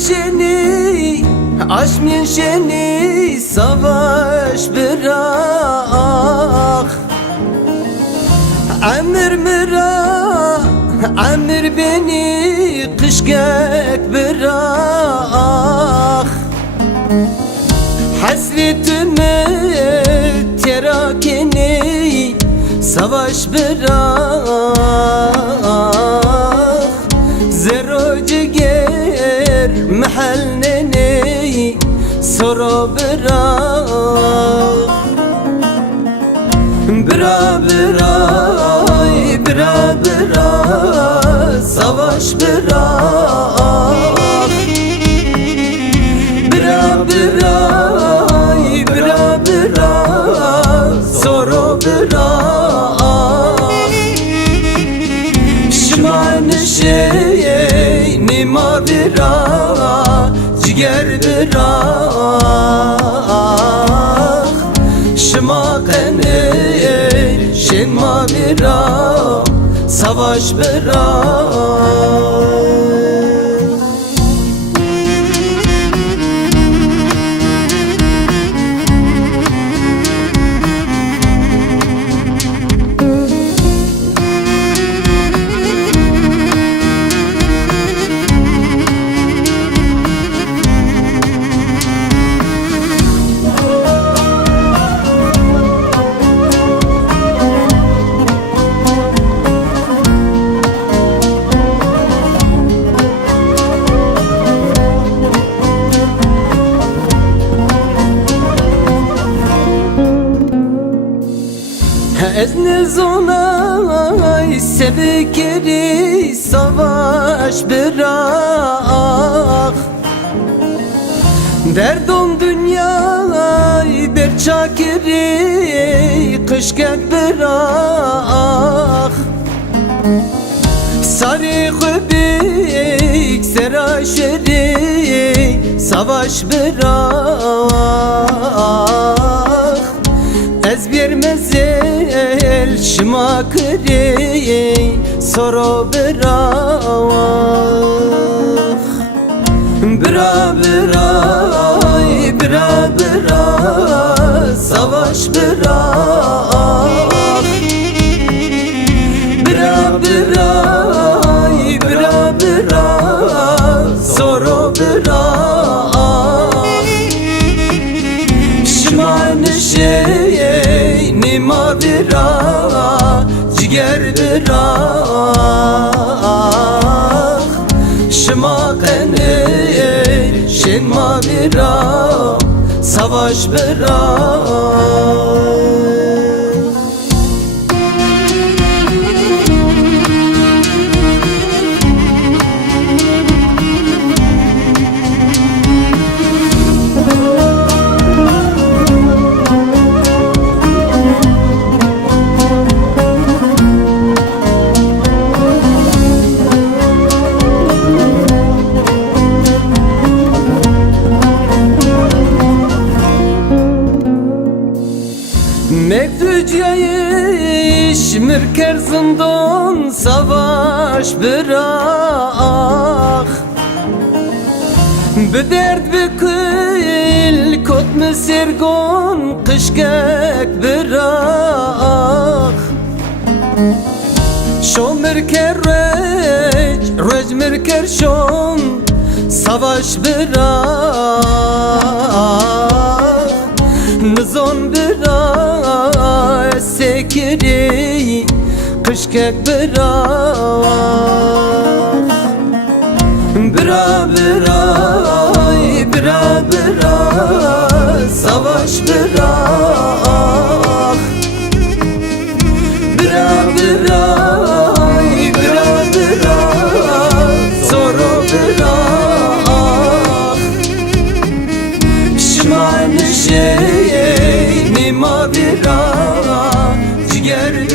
şeni, aşk min şeni, savaş bırak. Emir mira, emir beni kışkek bırak. Hasretime terakeni, savaş bırak. Zero ciger mahalleni, soru bırak. Bıra bıra, bıra bıra, savaş bırak. Bıra bıra, bıra bıra, soru bırak. Şıman şey nima bıra, ciger bırak. Şıma kanır, şenma bırak, savaş bırak. Ezne zonay sebekeri, savaş bırak. Derdon dünyay bir çakiri, kışkek bırak. Sarı kubik seraşeri, savaş bırak. Ez bir mezel şımakri, soru bırak. Bıra bıra, bıra bıra, savaş bırak. Bıra bıra, bıra bıra, soru bırak. Şıman şey nima bıra, ciger bırak. Şıma kanır, şenma bırak, savaş bırak. Mevducayı şmirker zindan, savaş bırak. Bir dert bükül kot sergon, kışkek bırak. Şon mirker rej mirker şon, savaş bırak. Nizon bırak, sekiri, kışkek bırak. Bıra bıra, bıra bıra, savaş bırak. Bıra bıra, bıra bıra, soru bırak. Şıman şey nima bıra, ciger bırak.